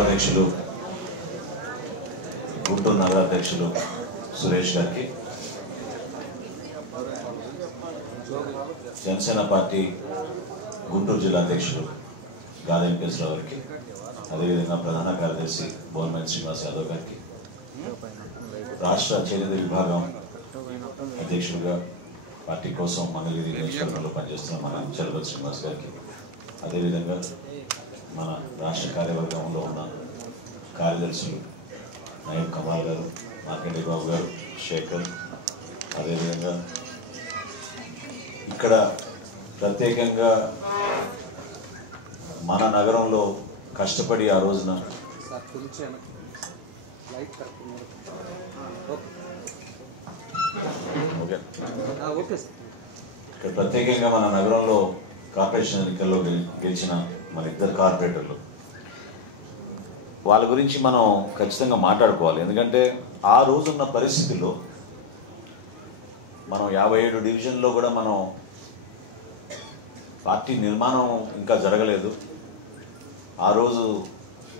గౌరవాధ్యక్షులు గుంటూరు నగరాధ్యక్షులు సురేష్ గారికి, జనసేన పార్టీ గుంటూరు జిల్లా అధ్యక్షులు గాదె వెంకటేశ్వరరావు గారికి, అదేవిధంగా ప్రధాన కార్యదర్శి బోల్మన్ శ్రీనివాస్ యాదవ్ గారికి, రాష్ట్ర చేనేత విభాగం అధ్యక్షులుగా పార్టీ కోసం మంగళగిరి నియోజకవర్గంలో పనిచేస్తున్న మన చలపతి శ్రీనివాస్ గారికి, అదేవిధంగా మన రాష్ట్ర కార్యవర్గంలో ఉన్న కార్యదర్శులు నాయబ్ కమాల్ గారు, మార్కండే బాబు గారు, శేఖర్, అదేవిధంగా ఇక్కడ ప్రత్యేకంగా మన నగరంలో కష్టపడి ఆ రోజున ఇక్కడ ప్రత్యేకంగా మన నగరంలో కార్పొరేషన్ ఎన్నికల్లో గెలిచిన మన ఇద్దరు కార్పొరేటర్లు, వాళ్ళ గురించి మనం ఖచ్చితంగా మాట్లాడుకోవాలి. ఎందుకంటే ఆ రోజున్న పరిస్థితుల్లో మనం 57 డివిజన్లో కూడా మనం పార్టీ నిర్మాణం ఇంకా జరగలేదు. ఆ రోజు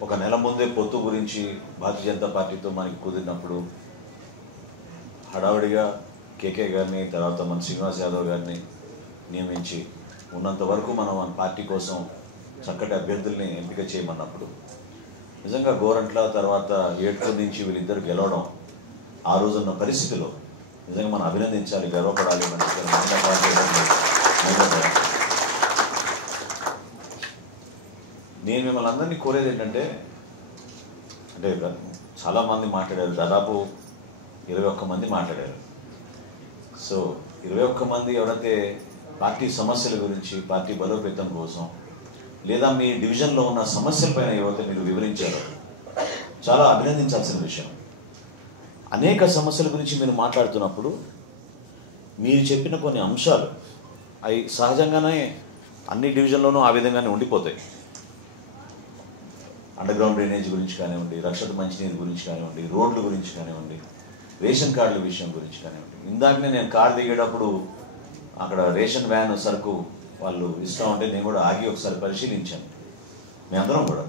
ఒక నెల ముందే పొత్తు గురించి భారతీయ జనతా పార్టీతో మనకి కుదిరినప్పుడు హడావుడిగా కేకే గారిని, తర్వాత మన శ్రీనివాస్ యాదవ్ గారిని నియమించి ఉన్నంత వరకు మనం మన పార్టీ కోసం చక్కటి అభ్యర్థుల్ని ఎంపిక చేయమన్నప్పుడు నిజంగా గోరంట్ల తర్వాత ఏడ్కూరు నుంచి వీళ్ళిద్దరు గెలవడం ఆ రోజున్న పరిస్థితిలో నిజంగా మనం అభినందించాలి, గర్వపడాలి. నేను మిమ్మల్ని అందరినీ కోరేది ఏంటంటే, అంటే చాలామంది మాట్లాడారు, దాదాపు 21 మంది మాట్లాడారు. సో 21 మంది ఎవరైతే పార్టీ సమస్యల గురించి, పార్టీ బలోపేతం కోసం, లేదా మీ డివిజన్లో ఉన్న సమస్యలపైన ఎవరైతే మీరు వివరించారో చాలా అభినందించాల్సిన విషయం. అనేక సమస్యల గురించి మీరు మాట్లాడుతున్నప్పుడు మీరు చెప్పిన కొన్ని అంశాలు అవి సహజంగానే అన్ని డివిజన్లోనూ ఆ విధంగానే ఉండిపోతాయి. అండర్గ్రౌండ్ డ్రైనేజ్ గురించి కానివ్వండి, రక్షిత మంచినీరు గురించి కానివ్వండి, రోడ్ల గురించి కానివ్వండి, రేషన్ కార్డుల విషయం గురించి కానివ్వండి. ఇందాకనే నేను కారు దిగేటప్పుడు అక్కడ రేషన్ వ్యాన్ సరుకు వాళ్ళు ఇస్తూ ఉంటే నేను కూడా ఆగి ఒకసారి పరిశీలించాను. మీ అందరం కూడా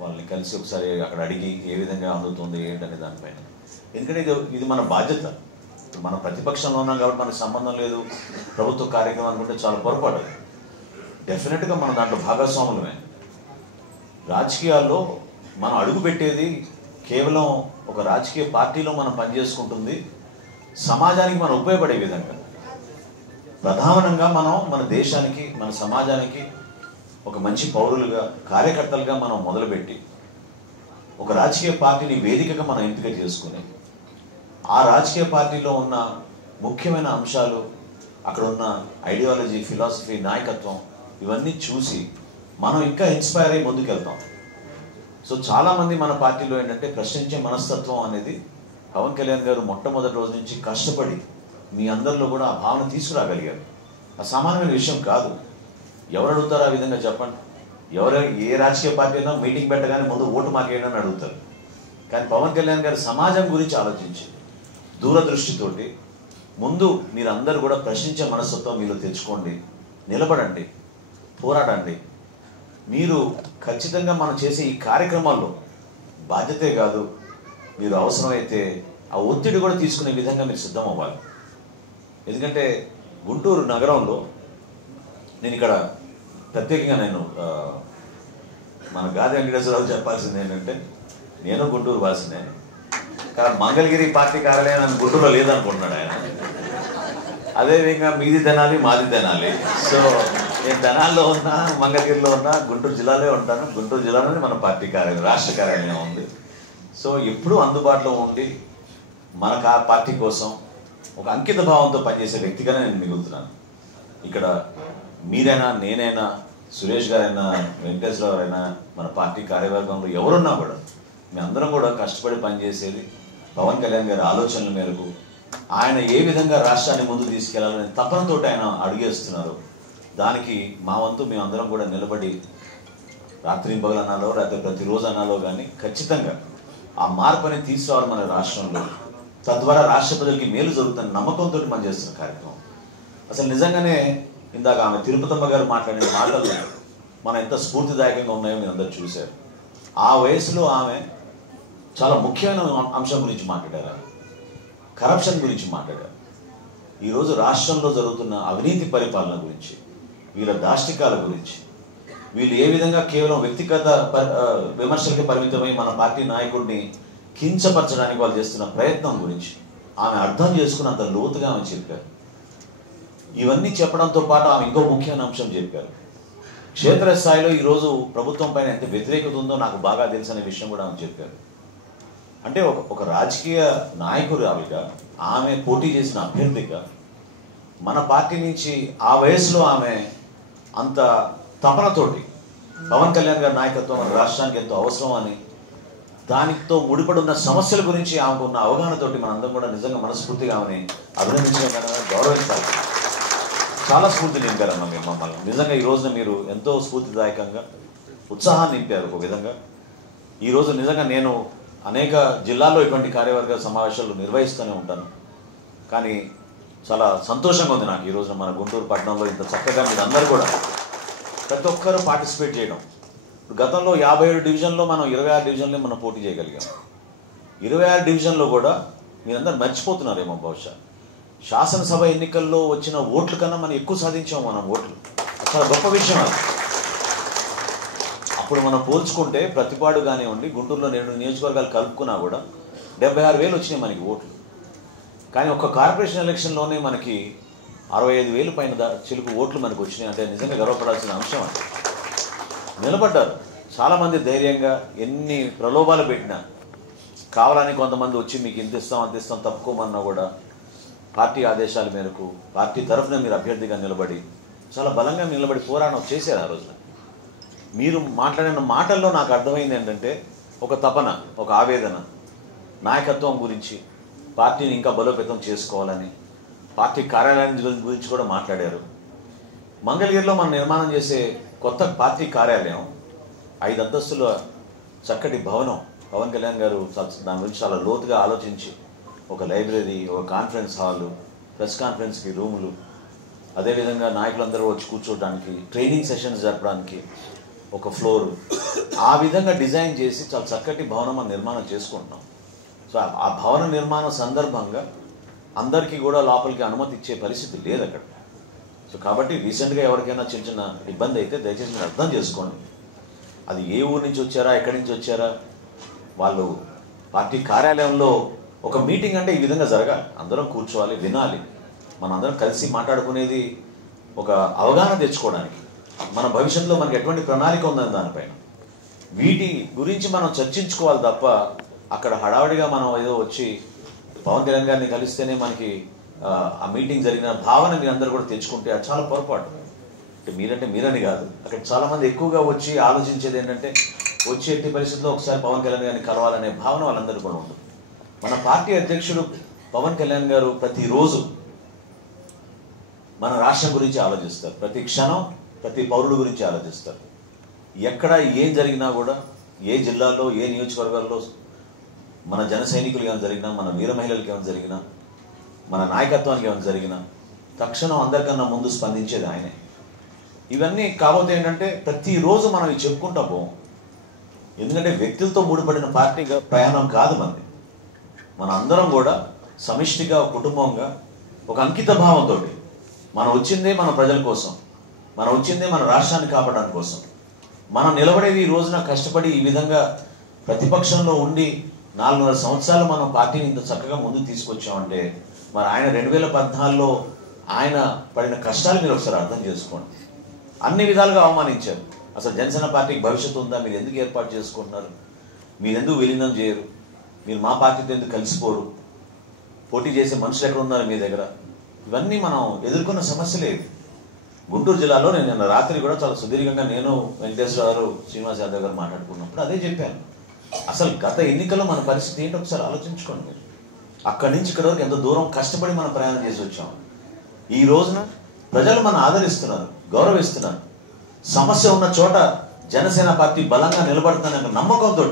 వాళ్ళని కలిసి ఒకసారి అక్కడ అడిగి ఏ విధంగా అందుతుంది ఏంటనే దానిపైన. ఎందుకంటే ఇది మన బాధ్యత. మనం ప్రతిపక్షంలో ఉన్నాం కాబట్టి మనకు సంబంధం లేదు ప్రభుత్వ కార్యక్రమం అనుకుంటే చాలా పొరపాటు. డెఫినెట్గా మనం దాంట్లో భాగస్వాములమే. రాజకీయాల్లో మనం అడుగు పెట్టేది కేవలం ఒక రాజకీయ పార్టీలో మనం పనిచేసుకుంటుంది సమాజానికి మనం ఉపయోగపడే విధంగా. ప్రధానంగా మనం మన దేశానికి, మన సమాజానికి ఒక మంచి పౌరులుగా, కార్యకర్తలుగా మనం మొదలుపెట్టి ఒక రాజకీయ పార్టీని వేదికగా మనం ఎంపిక చేసుకుని ఆ రాజకీయ పార్టీలో ఉన్న ముఖ్యమైన అంశాలు, అక్కడ ఉన్న ఐడియాలజీ, ఫిలాసఫీ, నాయకత్వం ఇవన్నీ చూసి మనం ఇంకా ఇన్స్పైర్ అయ్యి ముందుకెళ్తాం. సో చాలామంది మన పార్టీలో ఏంటంటే ప్రశ్నించే మనస్తత్వం అనేది పవన్ కళ్యాణ్ గారు మొట్టమొదటి రోజు నుంచి కష్టపడి మీ అందరిలో కూడా ఆ భావన తీసుకురాగలిగారు. ఆ సామాన్యమైన విషయం కాదు. ఎవరు అడుగుతారో ఆ విధంగా చెప్పండి. ఏ రాజకీయ పార్టీ అయినా మీటింగ్ పెట్టగానే ముందు ఓటు మాకేయడం అని అడుగుతారు. కానీ పవన్ కళ్యాణ్ గారు సమాజం గురించి ఆలోచించి దూరదృష్టితోటి ముందు మీరందరూ కూడా ప్రశ్నించే మనస్తత్వం మీలో తెచ్చుకోండి, నిలబడండి, పోరాడండి. మీరు ఖచ్చితంగా మనం చేసే ఈ కార్యక్రమాల్లో బాధ్యతే కాదు, మీరు అవసరమైతే ఆ ఒత్తిడి కూడా తీసుకునే విధంగా మీరు సిద్ధం అవ్వాలి. ఎందుకంటే గుంటూరు నగరంలో నేను ఇక్కడ ప్రత్యేకంగా మన గాదె వెంకటేశ్వరరావు చెప్పాల్సింది ఏంటంటే, నేను గుంటూరు వాసినే, కానీ మంగళగిరి పార్టీ కార్యాలయం నన్ను గుంటూరులో లేదనుకుంటున్నాడు ఆయన. అదేవిధంగా మీది తెనాలి, మాది తెనాలి. సో నేను తెనాల్లో ఉన్నా, మంగళగిరిలో ఉన్నా, గుంటూరు జిల్లాలో ఉంటాను. గుంటూరు జిల్లాలోనే మన పార్టీ కార్యాలయం, రాష్ట్ర కార్యాలయం ఉంది. సో ఎప్పుడూ అందుబాటులో ఉండి మనకు ఆ పార్టీ కోసం ఒక అంకిత భావంతో పనిచేసే వ్యక్తిగానే నేను మిగులుతున్నాను. ఇక్కడ మీరైనా, నేనైనా, సురేష్ గారైనా, వెంకటేశ్వరరావు గారైనా, మన పార్టీ కార్యవర్గంలో ఎవరున్నా కూడా మీ అందరం కూడా కష్టపడి పనిచేసేది పవన్ కళ్యాణ్ గారి ఆలోచనల మేరకు. ఆయన ఏ విధంగా రాష్ట్రాన్ని ముందుకు తీసుకెళ్లాలని తపనతో ఆయన అడుగేస్తున్నారు. దానికి మా వంతు మేమందరం కూడా నిలబడి రాత్రి పగలు అన్నాలో, లేకపోతే ప్రతిరోజు అన్నాలో కానీ ఖచ్చితంగా ఆ మార్పు అనేది తీసుకురావాలి మన రాష్ట్రంలో. తద్వారా రాష్ట్ర ప్రజలకి మేలు జరుగుతున్న నమ్మకంతో మనం చేస్తున్న కార్యక్రమం. అసలు నిజంగానే ఇందాక ఆమె తిరుపతమ్మ గారు మాట్లాడిన మాటలు మనం ఎంత స్ఫూర్తిదాయకంగా ఉన్నాయో మీరు అందరూ చూశారు. ఆ వయసులో ఆమె చాలా ముఖ్యమైన అంశం గురించి మాట్లాడారు. కరప్షన్ గురించి మాట్లాడారు. ఈరోజు రాష్ట్రంలో జరుగుతున్న అవినీతి పరిపాలన గురించి, వీళ్ళ దాష్టికాల గురించి, వీళ్ళు ఏ విధంగా కేవలం వ్యక్తిగత విమర్శలకి పరిమితమై మన పార్టీ నాయకుడిని కించపరచడానికి వాళ్ళు చేస్తున్న ప్రయత్నం గురించి ఆమె అర్థం చేసుకున్నంత లోతుగా ఆమె చెప్పారు. ఇవన్నీ చెప్పడంతో పాటు ఆమె ఇంకో ముఖ్యమైన అంశం చెప్పారు. క్షేత్రస్థాయిలో ఈరోజు ప్రభుత్వం పైన ఎంత వ్యతిరేకత ఉందో నాకు బాగా తెలుసనే విషయం కూడా ఆమె చెప్పారు. అంటే ఒక రాజకీయ నాయకురాలిగా, ఆమె పోటీ చేసిన అభ్యర్థిగా, మన పార్టీ నుంచి ఆ వయసులో ఆమె అంత తపనతోటి పవన్ కళ్యాణ్ గారి నాయకత్వం మన రాష్ట్రానికి ఎంతో అవసరం అని, దానితో ముడిపడి ఉన్న సమస్యల గురించి ఆమెకు ఉన్న అవగాహనతోటి మనందరం కూడా నిజంగా మనస్ఫూర్తిగా ఆమెని అభినందించడం, గౌరవించాలి. చాలా స్ఫూర్తి నింపారన్న మీరు మమ్మల్ని. నిజంగా ఈ రోజున మీరు ఎంతో స్ఫూర్తిదాయకంగా ఉత్సాహాన్ని నింపారు. ఒక విధంగా ఈరోజు నిజంగా నేను అనేక జిల్లాల్లో ఇటువంటి కార్యవర్గ సమావేశాలు నిర్వహిస్తూనే ఉంటాను. కానీ చాలా సంతోషంగా ఉంది నాకు ఈ రోజున మన గుంటూరు పట్టణంలో ఇంత చక్కగా మీరు అందరూ కూడా ప్రతి ఒక్కరూ పార్టిసిపేట్ చేయడం. ఇప్పుడు గతంలో 57 డివిజన్లో మనం 26 డివిజన్లో మనం పోటీ చేయగలిగాం. 26 డివిజన్లో కూడా మీరందరూ మర్చిపోతున్నారేమో బహుశా. శాసనసభ ఎన్నికల్లో వచ్చిన ఓట్ల కన్నా మనం ఎక్కువ సాధించాం. మనం ఓట్లు చాలా గొప్ప విషయం అది. అప్పుడు మనం పోల్చుకుంటే ప్రతిపాడు కానివ్వండి, గుంటూరులో 2 నియోజకవర్గాలు కలుపుకున్నా కూడా 76,000 వచ్చినాయి మనకి ఓట్లు. కానీ ఒక్క కార్పొరేషన్ ఎలక్షన్లోనే మనకి 65,000 పైన చిలుకు ఓట్లు మనకు వచ్చినాయి. అంటే నిజంగా గర్వపడాల్సిన అంశం అది. నిలబడ్డారు చాలామంది ధైర్యంగా. ఎన్ని ప్రలోభాలు పెట్టినా, కావాలని కొంతమంది వచ్చి మీకు ఇంత ఇస్తాం అంత ఇస్తాం తప్పుకోమన్నా కూడా పార్టీ ఆదేశాల మేరకు పార్టీ తరఫున మీరు అభ్యర్థిగా నిలబడి చాలా బలంగా నిలబడి పోరాటం చేశారు. ఆ రోజున మీరు మాట్లాడిన మాటల్లో నాకు అర్థమైంది ఏంటంటే ఒక తపన, ఒక ఆవేదన, నాయకత్వం గురించి, పార్టీని ఇంకా బలోపేతం చేసుకోవాలని, పార్టీ కార్యాలయం గురించి కూడా మాట్లాడారు. మంగళగిరిలో మనం నిర్మాణం చేసే కొత్త పార్టీ కార్యాలయం 5 అంతస్తుల చక్కటి భవనం. పవన్ కళ్యాణ్ గారు దాని గురించి చాలా లోతుగా ఆలోచించి ఒక లైబ్రరీ, ఒక కాన్ఫరెన్స్ హాలు, ప్రెస్ కాన్ఫరెన్స్కి రూములు, అదేవిధంగా నాయకులందరూ వచ్చి కూర్చోవడానికి, ట్రైనింగ్ సెషన్స్ జరపడానికి ఒక ఫ్లోరు, ఆ విధంగా డిజైన్ చేసి చాలా చక్కటి భవనం మనం నిర్మాణం చేసుకుంటున్నాం. సో ఆ భవన నిర్మాణం సందర్భంగా అందరికీ కూడా లోపలికి అనుమతి ఇచ్చే పరిస్థితి లేదు అక్కడ. సో కాబట్టి రీసెంట్గా ఎవరికైనా చిన్న చిన్న ఇబ్బంది అయితే దయచేసి మీరు అర్థం చేసుకోండి. అది ఏ ఊరు నుంచి వచ్చారా, ఎక్కడి నుంచి వచ్చారా, వాళ్ళు పార్టీ కార్యాలయంలో ఒక మీటింగ్ అంటే ఈ విధంగా జరగాలి. అందరం కూర్చోవాలి, వినాలి, మనం అందరం కలిసి మాట్లాడుకునేది ఒక అవగాహన తెచ్చుకోవడానికి, మన భవిష్యత్తులో మనకి ఎటువంటి ప్రణాళిక ఉందని దానిపైన వీటి గురించి మనం చర్చించుకోవాలి తప్ప అక్కడ హడావుడిగా మనం ఏదో వచ్చి పవన్ కళ్యాణ్ గారిని కలిస్తేనే మనకి ఆ మీటింగ్ జరిగిన భావన మీరందరూ కూడా తెచ్చుకుంటే అది చాలా పొరపాటు. అంటే మీరంటే మీరని కాదు, అక్కడ చాలామంది ఎక్కువగా వచ్చి ఆలోచించేది ఏంటంటే వచ్చి ఎట్టి పరిస్థితుల్లో ఒకసారి పవన్ కళ్యాణ్ గారిని కలవాలనే భావన వాళ్ళందరూ కూడా ఉంటుంది. మన పార్టీ అధ్యక్షుడు పవన్ కళ్యాణ్ గారు ప్రతిరోజు మన రాష్ట్రం గురించి ఆలోచిస్తారు. ప్రతి క్షణం ప్రతి పౌరుడు గురించి ఆలోచిస్తారు. ఎక్కడ ఏం జరిగినా కూడా, ఏ జిల్లాలో ఏ నియోజకవర్గాల్లో మన జన సైనికులు ఏమైనా జరిగినా, మన వీర మహిళలకు ఏమైనా జరిగినా, మన నాయకత్వానికి ఏమైనా జరిగినా తక్షణం అందరికన్నా ముందు స్పందించేది ఆయనే. ఇవన్నీ కాకపోతే ఏంటంటే ప్రతిరోజు మనం ఇవి చెప్పుకుంటా పోం. ఎందుకంటే వ్యక్తులతో ముడిపడిన పార్టీ ప్రయాణం కాదు మనది. మన అందరం కూడా సమిష్టిగా, కుటుంబంగా, ఒక అంకిత భావంతో మనం వచ్చిందే మన ప్రజల కోసం, మనం వచ్చిందే మన రాష్ట్రాన్ని కాపాడడానికి కోసం. మనం నిలబడేది ఈ రోజున కష్టపడి ఈ విధంగా ప్రతిపక్షంలో ఉండి 4.5 సంవత్సరాలు మనం పార్టీని ఇంత చక్కగా ముందుకు తీసుకొచ్చామంటే మరి ఆయన 2014లో ఆయన పడిన కష్టాలు మీరు ఒకసారి అర్థం చేసుకోండి. అన్ని విధాలుగా అవమానించారు. అసలు జనసేన పార్టీకి భవిష్యత్తు ఉందా, మీరు ఎందుకు ఏర్పాటు చేసుకుంటున్నారు, మీరు ఎందుకు విలీనం చేయరు, మీరు మా పార్టీతో ఎందుకు కలిసిపోరు, పోటీ చేసే మనుషులు ఎక్కడ ఉన్నారు మీ దగ్గర, ఇవన్నీ మనం ఎదుర్కొన్న సమస్యలే. గుంటూరు జిల్లాలో నేను నిన్న రాత్రి కూడా చాలా సుదీర్ఘంగా నేను, వెంకటేశ్వర గారు, శ్రీనివాస్ యాదవ్ గారు మాట్లాడుకున్నప్పుడు అదే చెప్పాను. అసలు గత ఎన్నికల్లో మన పరిస్థితి ఏంటో ఒకసారి ఆలోచించుకోండి మీరు. అక్కడి నుంచి ఇక్కడ వరకు ఎంత దూరం కష్టపడి మనం ప్రయాణం చేసి వచ్చాం. ఈ రోజున ప్రజలు మనం ఆదరిస్తున్నారు, గౌరవిస్తున్నారు. సమస్య ఉన్న చోట జనసేన పార్టీ బలంగా నిలబడుతుందనే నమ్మకంతో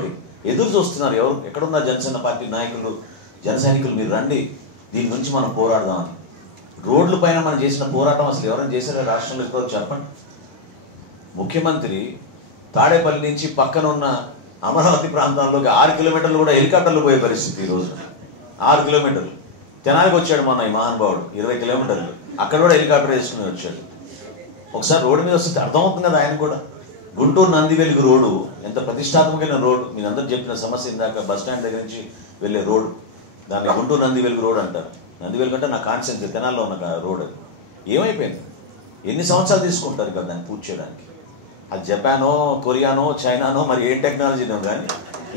ఎదురు చూస్తున్నారు. ఎవరు ఎక్కడున్న జనసేన పార్టీ నాయకులు, జన సైనికులు, మీరు రండి, దీని గురించి మనం పోరాడదామని. రోడ్ల పైన మనం చేసిన పోరాటం అసలు ఎవరైనా చేశారో రాష్ట్రంలో ఇప్పుడు చెప్పండి. ముఖ్యమంత్రి తాడేపల్లి నుంచి పక్కన ఉన్న అమరావతి ప్రాంతంలోకి 6 కిలోమీటర్లు కూడా హెలికాప్టర్లు పోయే పరిస్థితి ఈరోజు. 6 కిలోమీటర్లు. తెనాలికి వచ్చాడు మొన్న ఈ మహానుభావుడు, 20 కిలోమీటర్లు, అక్కడ కూడా హెలికాప్టర్ వేసుకుని వచ్చాడు. ఒకసారి రోడ్డు మీద వస్తే అర్థమవుతుంది కదా ఆయన కూడా. గుంటూరు నందివెలుగు రోడ్డు ఎంత ప్రతిష్టాత్మకమైన రోడ్డు. మీరందరూ చెప్పిన సమస్య ఇందాక బస్ స్టాండ్ దగ్గర నుంచి వెళ్ళే రోడ్డు, దాన్ని గుంటూరు నందివెలుగు రోడ్ అంటారు. నందివెలుగు అంటే నా కాన్సెన్స్ తెనాల్లో ఉన్న రోడ్. అది ఏమైపోయింది? ఎన్ని సంవత్సరాలు తీసుకుంటారు కదా దాన్ని పూర్తి చేయడానికి? అది జపానో, కొరియానో, చైనానో, మరి ఏం టెక్నాలజీనో కానీ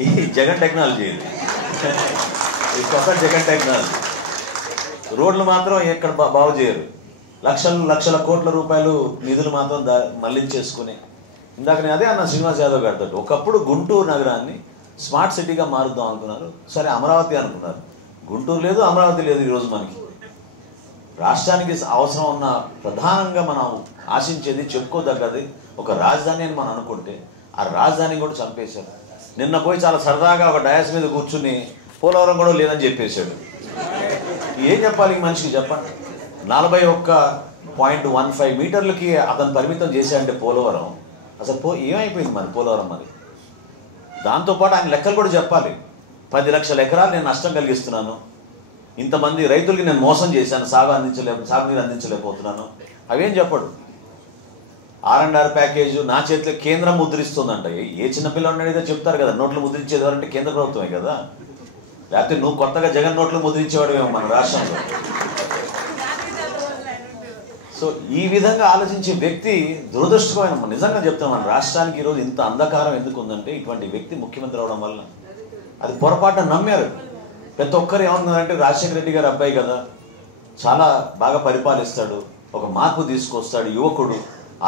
ఈ జగన్ టెక్నాలజీ ఇది. ఈ కొత్త జగన్ టెక్నాలజీ. రోడ్లు మాత్రం ఎక్కడ బాగు చేయరు. లక్షల కోట్ల రూపాయలు నిధులు మాత్రం మళ్లించేసుకుని. ఇందాక నేను అదే అన్న శ్రీనివాస్ యాదవ్ గారితో, ఒకప్పుడు గుంటూరు నగరాన్ని స్మార్ట్ సిటీగా మారుద్దాం అనుకున్నారు. సరే అమరావతి అనుకున్నారు. గుంటూరు లేదు, అమరావతి లేదు. ఈరోజు మనకి రాష్ట్రానికి అవసరం ఉన్న ప్రధానంగా మనం ఆశించేది, చెప్పుకోదగ్గది ఒక రాజధాని అని మనం అనుకుంటే ఆ రాజధాని కూడా చంపేశారు. నిన్న పోయి చాలా సరదాగా ఒక డయాస్ మీద కూర్చుని పోలవరం కూడా లేదని చెప్పేశాడు. ఏం చెప్పాలి ఈ మనిషికి చెప్పండి? 41.15 మీటర్లకి అతను పరిమితం చేశాడంటే పోలవరం అసలు ఏమైపోయింది మరి పోలవరం? మరి దాంతోపాటు ఆయన లెక్కలు కూడా చెప్పాలి. 10 లక్షల ఎకరాలు నేను నష్టం కలిగిస్తున్నాను, ఇంతమంది రైతులకి నేను మోసం చేశాను, సాగునీరు అందించలేకపోతున్నాను, అవేం చెప్పడు. R&R ప్యాకేజ్ నా చేతిలో కేంద్రం ముద్రిస్తుందంట. ఏ చిన్నపిల్లలు అడిగితే చెప్తారు కదా, నోట్లు ముద్రించేది ఎవరంటే కేంద్ర ప్రభుత్వమే కదా. లేకపోతే నువ్వు కొత్తగా జగన్ నోట్లు ముద్రించేవాడువేమో మన రాష్ట్రంలో. సో ఈ విధంగా ఆలోచించే వ్యక్తి దురదృష్టకరమైన, నిజంగా చెప్తాం, మన రాష్ట్రానికి ఈరోజు ఇంత అంధకారం ఎందుకు ఉందంటే ఇటువంటి వ్యక్తి ముఖ్యమంత్రి అవడం వల్ల. అది పొరపాటున నమ్మారు. ప్రతి ఒక్కరు ఏమనుకున్నారంటే రాజశేఖర రెడ్డి గారు అబ్బాయి కదా, చాలా బాగా పరిపాలిస్తాడు, ఒక మార్పు తీసుకొస్తాడు, యువకుడు,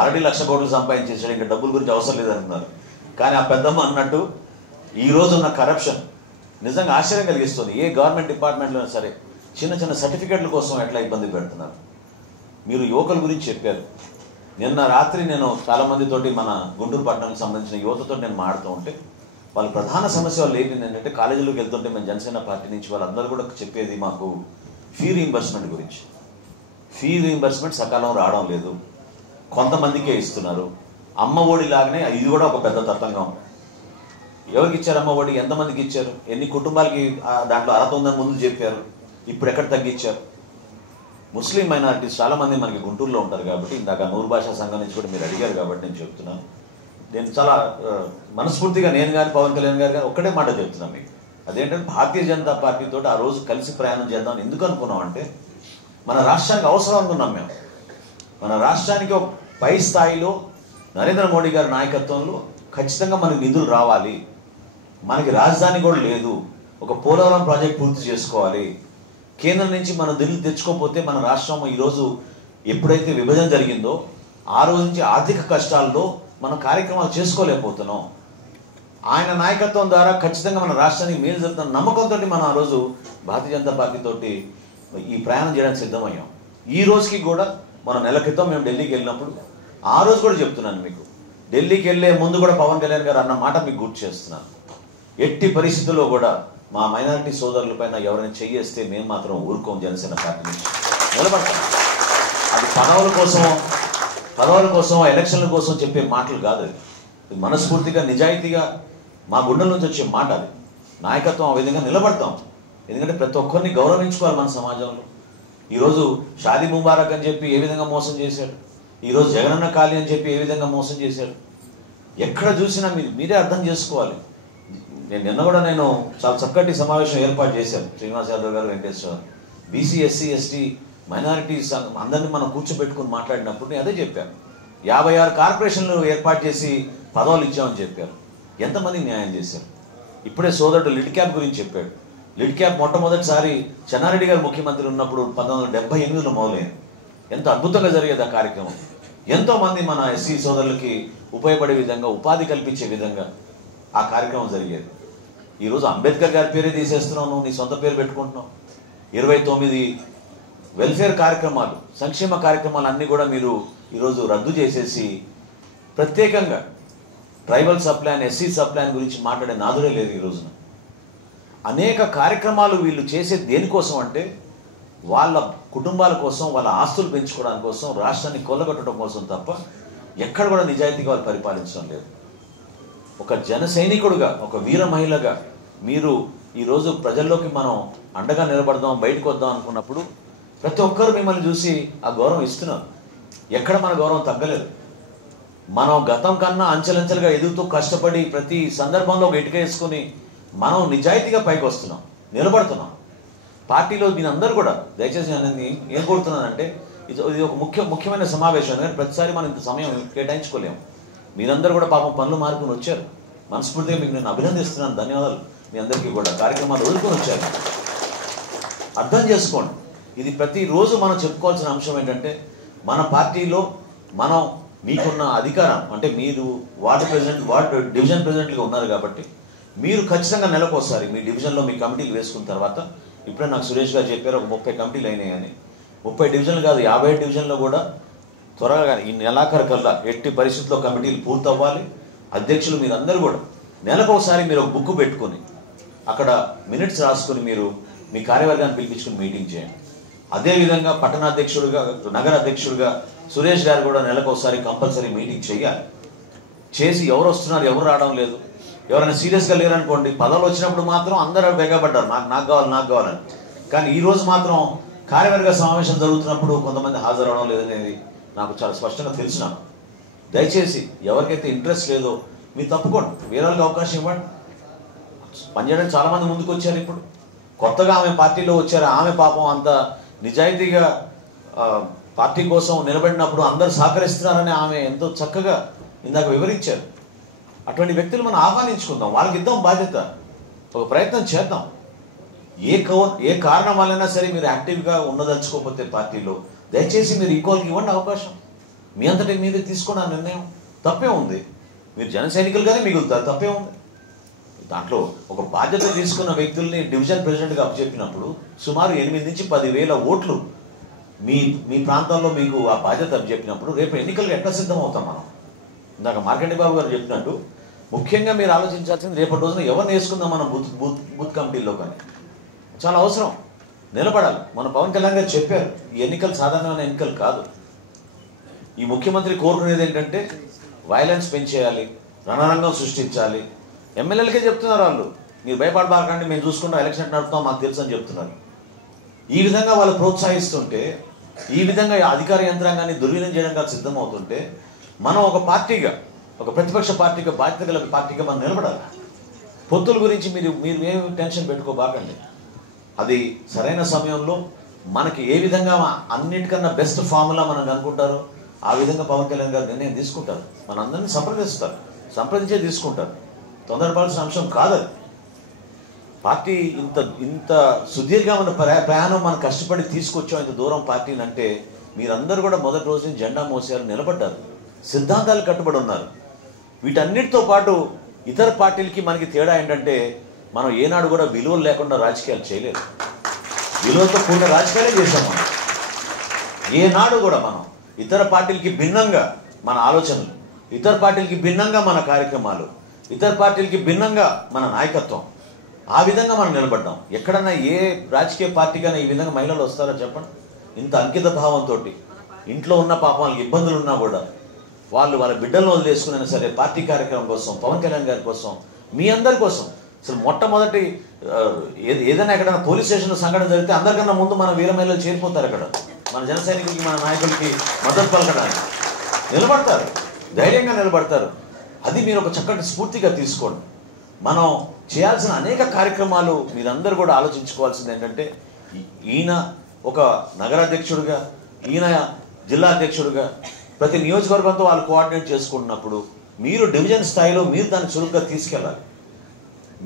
1,00,000 కోట్లు సంపాదించేసాడు, ఇంకా డబ్బుల గురించి అవసరం లేదనుకున్నారు. కానీ ఆ పెద్దమ్మ అన్నట్టు ఈ రోజు ఉన్న కరప్షన్ నిజంగా ఆశ్చర్యం కలిగిస్తుంది. ఏ గవర్నమెంట్ డిపార్ట్మెంట్లో సరే చిన్న చిన్న సర్టిఫికెట్ల కోసం ఎట్లా ఇబ్బంది పెడుతున్నారు. మీరు యువకుల గురించి చెప్పారు. నిన్న రాత్రి నేను చాలామందితోటి మన గుంటూరు పట్టణానికి సంబంధించిన యువతతో నేను మాడుతూ ఉంటే వాళ్ళ ప్రధాన సమస్య వాళ్ళు ఏంటి ఏంటంటే, కాలేజీలోకి వెళ్తుంటే మేము జనసేన పార్టీ నుంచి వాళ్ళందరూ కూడా చెప్పేది మాకు ఫీ రీయింబర్స్మెంట్ గురించి. ఫీ రీయింబర్స్మెంట్ సకాలం రావడం లేదు, కొంతమందికే ఇస్తున్నారు. అమ్మ ఒడి లాగానే ఇది కూడా ఒక పెద్ద తతంగం. ఎవరికి ఇచ్చారు అమ్మ ఒడి? ఎంతమందికి ఇచ్చారు? ఎన్ని కుటుంబాలకి దాంట్లో అర్హత ఉందని ముందు చెప్పారు, ఇప్పుడు ఎక్కడ తగ్గించారు? ముస్లిం మైనారిటీస్ చాలామంది మనకి గుంటూరులో ఉంటారు కాబట్టి, ఇందాక నూరు భాషా సంఘం నుంచి కూడా మీరు అడిగారు కాబట్టి నేను చెప్తున్నాను. నేను చాలా మనస్ఫూర్తిగా నేను కానీ పవన్ కళ్యాణ్ గారు కానీ ఒక్కటే మాట చెప్తున్నాను మీకు. అదేంటంటే భారతీయ జనతా పార్టీతో ఆ రోజు కలిసి ప్రయాణం చేద్దామని ఎందుకు అనుకున్నాం అంటే, మన రాష్ట్రానికి అవసరం అనుకున్నాం మేము. మన రాష్ట్రానికి ఒక పై స్థాయిలో నరేంద్ర మోడీ గారి నాయకత్వంలో ఖచ్చితంగా మనకి నిధులు రావాలి. మనకి రాజధాని కూడా లేదు, ఒక పోలవరం ప్రాజెక్ట్ పూర్తి చేసుకోవాలి. కేంద్రం నుంచి మనం నిధులు తెచ్చుకోకపోతే మన రాష్ట్రం ఈరోజు ఎప్పుడైతే విభజన జరిగిందో ఆ రోజు నుంచి ఆర్థిక కష్టాలతో మనం కార్యక్రమాలు చేసుకోలేకపోతున్నాం. ఆయన నాయకత్వం ద్వారా ఖచ్చితంగా మన రాష్ట్రానికి మేలు జరుగుతున్న నమ్మకంతో మనం ఆ రోజు భారతీయ జనతా పార్టీతోటి ఈ ప్రయాణం చేయడానికి సిద్ధమయ్యాం. ఈ రోజుకి కూడా మన నెల క్రితం మేము ఢిల్లీకి వెళ్ళినప్పుడు ఆ రోజు కూడా చెప్తున్నాను మీకు, ఢిల్లీకి వెళ్ళే ముందు కూడా పవన్ కళ్యాణ్ గారు అన్న మాట మీకు గుర్తు చేస్తున్నాను. ఎట్టి పరిస్థితుల్లో కూడా మా మైనారిటీ సోదరుల పైన ఎవరైనా చెయ్యేస్తే మేము మాత్రం ఊరుకోం, జనసేన పార్టీ నుంచి నిలబడతాం. అది పదవుల కోసం ఎలక్షన్ల కోసం చెప్పే మాటలు కాదు. అది మనస్ఫూర్తిగా నిజాయితీగా మా గుండెల నుంచి వచ్చే మాట. అది నాయకత్వం ఆ విధంగా నిలబడతాం. ఎందుకంటే ప్రతి ఒక్కరిని గౌరవించుకోవాలి మన సమాజంలో. ఈరోజు షాదీ ముబారక్ అని చెప్పి ఏ విధంగా మోసం చేశాడు, ఈరోజు జగనన్న కాళీ అని చెప్పి ఏ విధంగా మోసం చేశాడు. ఎక్కడ చూసినా మీరే అర్థం చేసుకోవాలి. నిన్న కూడా నేను చాలా చక్కటి సమావేశం ఏర్పాటు చేశాను. శ్రీనివాస్ యాదవ్ గారు, Venkateswara, BC, SC, ST, minorities అందరినీ మనం కూర్చోబెట్టుకుని మాట్లాడినప్పుడు నేను అదే చెప్పాను. 56 కార్పొరేషన్లు ఏర్పాటు చేసి పదవులు ఇచ్చామని చెప్పారు. ఎంతమందికి న్యాయం చేశారు? ఇప్పుడే సోదరుడు లిడ్ క్యాప్ గురించి చెప్పాడు. లిడ్ క్యాప్ మొట్టమొదటిసారి చెన్నారెడ్డి గారు ముఖ్యమంత్రి ఉన్నప్పుడు 1978లో మొదలైంది. ఎంత అద్భుతంగా జరిగేది ఆ కార్యక్రమం. ఎంతోమంది మన ఎస్సీ సోదరులకి ఉపయోగపడే విధంగా, ఉపాధి కల్పించే విధంగా ఆ కార్యక్రమం జరిగేది. ఈరోజు అంబేద్కర్ గారి పేరే తీసేస్తున్నావు, నువ్వు నీ సొంత పేరు పెట్టుకుంటున్నావు. 29 వెల్ఫేర్ కార్యక్రమాలు, సంక్షేమ కార్యక్రమాలు అన్నీ కూడా మీరు ఈరోజు రద్దు చేసేసి ప్రత్యేకంగా ట్రైబల్ సప్లాన్, ఎస్సీ సప్లాన్ గురించి మాట్లాడే నాదుడే లేదు ఈ రోజున. అనేక కార్యక్రమాలు వీళ్ళు చేసేది దేనికోసం అంటే వాళ్ళ కుటుంబాల కోసం, వాళ్ళ ఆస్తులు పెంచుకోవడానికి కోసం, రాష్ట్రాన్ని కొల్లగొట్టడం కోసం తప్ప ఎక్కడ కూడా నిజాయితీగా వాళ్ళు పరిపాలించడం లేదు. ఒక జన సైనికుడుగా, ఒక వీర మహిళగా మీరు ఈరోజు ప్రజల్లోకి మనం అండగా నిలబడదాం, బయటకు వద్దాం అనుకున్నప్పుడు ప్రతి ఒక్కరు మిమ్మల్ని చూసి ఆ గౌరవం ఇస్తున్నారు. ఎక్కడ మన గౌరవం తగ్గలేదు. మనం గతం కన్నా అంచెలంచెలుగా ఎదుగుతూ కష్టపడి ప్రతి సందర్భంలో ఒక ఇటుక వేసుకొని మనం నిజాయితీగా పైకి వస్తున్నాం, నిలబడుతున్నాం. పార్టీలో మీరందరూ కూడా దయచేసి నేను ఏం కోరుతున్నానంటే, ఇది ఒక ముఖ్యమైన సమావేశం. కానీ ప్రతిసారి మనం ఇంత సమయం కేటాయించుకోలేము. మీరందరూ కూడా పాపం పనులు మార్పుని వచ్చారు. మనస్ఫూర్తిగా మీకు నేను అభినందిస్తున్నాను. ధన్యవాదాలు మీ అందరికీ కూడా. కార్యక్రమాలు వదులుకొని వచ్చారు. అర్థం చేసుకోండి, ఇది ప్రతిరోజు మనం చెప్పుకోవాల్సిన అంశం ఏంటంటే, మన పార్టీలో మనం మీకున్న అధికారం అంటే మీరు వార్డు డివిజన్ ప్రెసిడెంట్గా ఉన్నారు కాబట్టి మీరు ఖచ్చితంగా నెలకోసారి మీ డివిజన్లో మీ కమిటీలు వేసుకున్న తర్వాత, ఇప్పుడే నాకు సురేష్ గారు చెప్పారు ఒక 30 కమిటీలు అయినాయని. 30 డివిజన్లు కాదు, 50 డివిజన్లో కూడా త్వరగా ఈ నెలాఖరు కల్లా ఎట్టి పరిస్థితుల్లో కమిటీలు పూర్తవ్వాలి. అధ్యక్షులు మీరందరూ కూడా నెలకోసారి మీరు ఒక బుక్ పెట్టుకొని అక్కడ మినిట్స్ రాసుకొని మీరు మీ కార్యవర్గాన్ని పిలిపించుకుని మీటింగ్ చేయండి. అదేవిధంగా పట్టణాధ్యక్షుడిగా, నగర అధ్యక్షుడిగా సురేష్ గారు కూడా నెలకోసారి కంపల్సరీ మీటింగ్ చేయాలి. చేసి ఎవరు వస్తున్నారు, ఎవరు రావడం లేదు, ఎవరైనా సీరియస్గా లేరనుకోండి, పదవులు వచ్చినప్పుడు మాత్రం అందరూ బెగబడ్డారు నాకు కావాలని. కానీ ఈరోజు మాత్రం కార్యవర్గ సమావేశం జరుగుతున్నప్పుడు కొంతమంది హాజరవడం లేదనేది నాకు చాలా స్పష్టంగా తెలిసిన. దయచేసి ఎవరికైతే ఇంట్రెస్ట్ లేదో మీరు తప్పుకోండి, వేరే వాళ్ళకి అవకాశం ఇవ్వండి. పనిచేయడానికి చాలామంది ముందుకు వచ్చారు. ఇప్పుడు కొత్తగా ఆమె పార్టీలో వచ్చారు. ఆమె పాపం అంత నిజాయితీగా పార్టీ కోసం నిలబడినప్పుడు అందరూ సహకరిస్తున్నారని ఆమె ఎంతో చక్కగా ఇందాక వివరించారు. అటువంటి వ్యక్తులు మనం ఆహ్వానించుకుందాం, వాళ్ళకి ఇద్దాం బాధ్యత, ఒక ప్రయత్నం చేద్దాం. ఏ కారణం వల్లైనా సరే మీరు యాక్టివ్గా ఉండదలుచుకోకపోతే పార్టీలో దయచేసి మీరు ఈక్వల్కి ఇవ్వండి అవకాశం. మీ అంతటి మీదే తీసుకోండి ఆ నిర్ణయం. తప్పే ఉంది, మీరు జన సైనికులుగానే మిగులుతారు, తప్పే ఉంది. దాంట్లో ఒక బాధ్యత తీసుకున్న వ్యక్తుల్ని డివిజన్ ప్రెసిడెంట్గా అప్పచెప్పినప్పుడు సుమారు 8 నుంచి 10,000 ఓట్లు మీ ప్రాంతంలో మీకు ఆ బాధ్యత అప్పచెప్పినప్పుడు రేపు ఎన్నికలకు ఎట్లా సిద్ధం అవుతాం మనం? ఇందాక మార్కండి బాబు గారు చెప్పినట్టు ముఖ్యంగా మీరు ఆలోచించాల్సింది రేపటి రోజున ఎవరిని వేసుకుందాం మనం బూత్ కమిటీల్లో. కానీ చాలా అవసరం, నిలబడాలి. మన పవన్ కళ్యాణ్ గారు చెప్పారు, ఈ ఎన్నికలు సాధారణమైన ఎన్నికలు కాదు. ఈ ముఖ్యమంత్రి కోరుకునేది ఏంటంటే వైలెన్స్ పెంచేయాలి, రణరంగం సృష్టించాలి. ఎమ్మెల్యేలకే చెప్తున్నారు వాళ్ళు, మీరు భయపడబాకండి, మేము చూసుకుంటాం, ఎలక్షన్ నడుపుతాం, మాకు తెలుసు అని చెప్తున్నారు. ఈ విధంగా వాళ్ళు ప్రోత్సహిస్తుంటే, ఈ విధంగా అధికార యంత్రాంగాన్ని దుర్వినియోగం చేయడానికి సిద్ధమవుతుంటే, మనం ఒక పార్టీగా, ఒక ప్రతిపక్ష పార్టీగా, బాధ్యత గల పార్టీగా మనం నిలబడాలి. పొత్తుల గురించి మీరు ఏమి టెన్షన్ పెట్టుకోబాకండి. అది సరైన సమయంలో మనకి ఏ విధంగా అన్నిటికన్నా బెస్ట్ ఫార్ములా మనం అనుకుంటారో ఆ విధంగా పవన్ కళ్యాణ్ గారు నిర్ణయం తీసుకుంటారు. మనందరినీ సంప్రదించే తీసుకుంటారు. తొందరపడాల్సిన అంశం కాదు. పార్టీ ఇంత సుదీర్ఘమైన ప్రయాణం మనం కష్టపడి తీసుకొచ్చాం ఇంత దూరం పార్టీని అంటే, మీరందరూ కూడా మొదటి రోజు నుంచి జెండా మోసారు, నిలబడ్డారు, సిద్ధాంతాలు కట్టుబడి ఉన్నారు. వీటన్నిటితో పాటు ఇతర పార్టీలకి మనకి తేడా ఏంటంటే, మనం ఏనాడు కూడా విలువలు లేకుండా రాజకీయాలు చేయలేదు. విలువలతో కూడిన రాజకీయాలే చేశాం మనం. ఏనాడు కూడా మనం ఇతర పార్టీలకి భిన్నంగా మన ఆలోచనలు, ఇతర పార్టీలకి భిన్నంగా మన కార్యక్రమాలు, ఇతర పార్టీలకి భిన్నంగా మన నాయకత్వం, ఆ విధంగా మనం నిలబడ్డాం. ఎక్కడన్నా ఏ రాజకీయ పార్టీకైనా ఈ విధంగా మహిళలు వస్తారో చెప్పండి? ఇంత అంకిత భావంతో ఇంట్లో ఉన్న పాపం వాళ్ళకి ఇబ్బందులు ఉన్నా కూడా వాళ్ళ బిడ్డలను వదిలేసుకున్నా సరే పార్టీ కార్యక్రమం కోసం, పవన్ కళ్యాణ్ గారి కోసం, మీ అందరి కోసం. అసలు మొట్టమొదటి ఏదైనా ఎక్కడైనా పోలీస్ స్టేషన్లో సంఘటన జరిగితే అందరికన్నా ముందు మన వీర మహిళలు చేరిపోతారు. అక్కడ మన జన సైనికులకి, మన నాయకులకి మద్దతు పలకడానికి నిలబడతారు, ధైర్యంగా నిలబడతారు. అది మీరు ఒక చక్కటి స్ఫూర్తిగా తీసుకోండి. మనం చేయాల్సిన అనేక కార్యక్రమాలు మీరందరూ కూడా ఆలోచించుకోవాల్సింది ఏంటంటే, ఈయన ఒక నగరాధ్యక్షుడిగా, ఈయన జిల్లా అధ్యక్షుడిగా ప్రతి నియోజకవర్గంతో వాళ్ళు కోఆర్డినేట్ చేసుకుంటున్నప్పుడు మీరు డివిజన్ స్థాయిలో మీరు దాన్ని చురుగ్గా తీసుకెళ్ళాలి.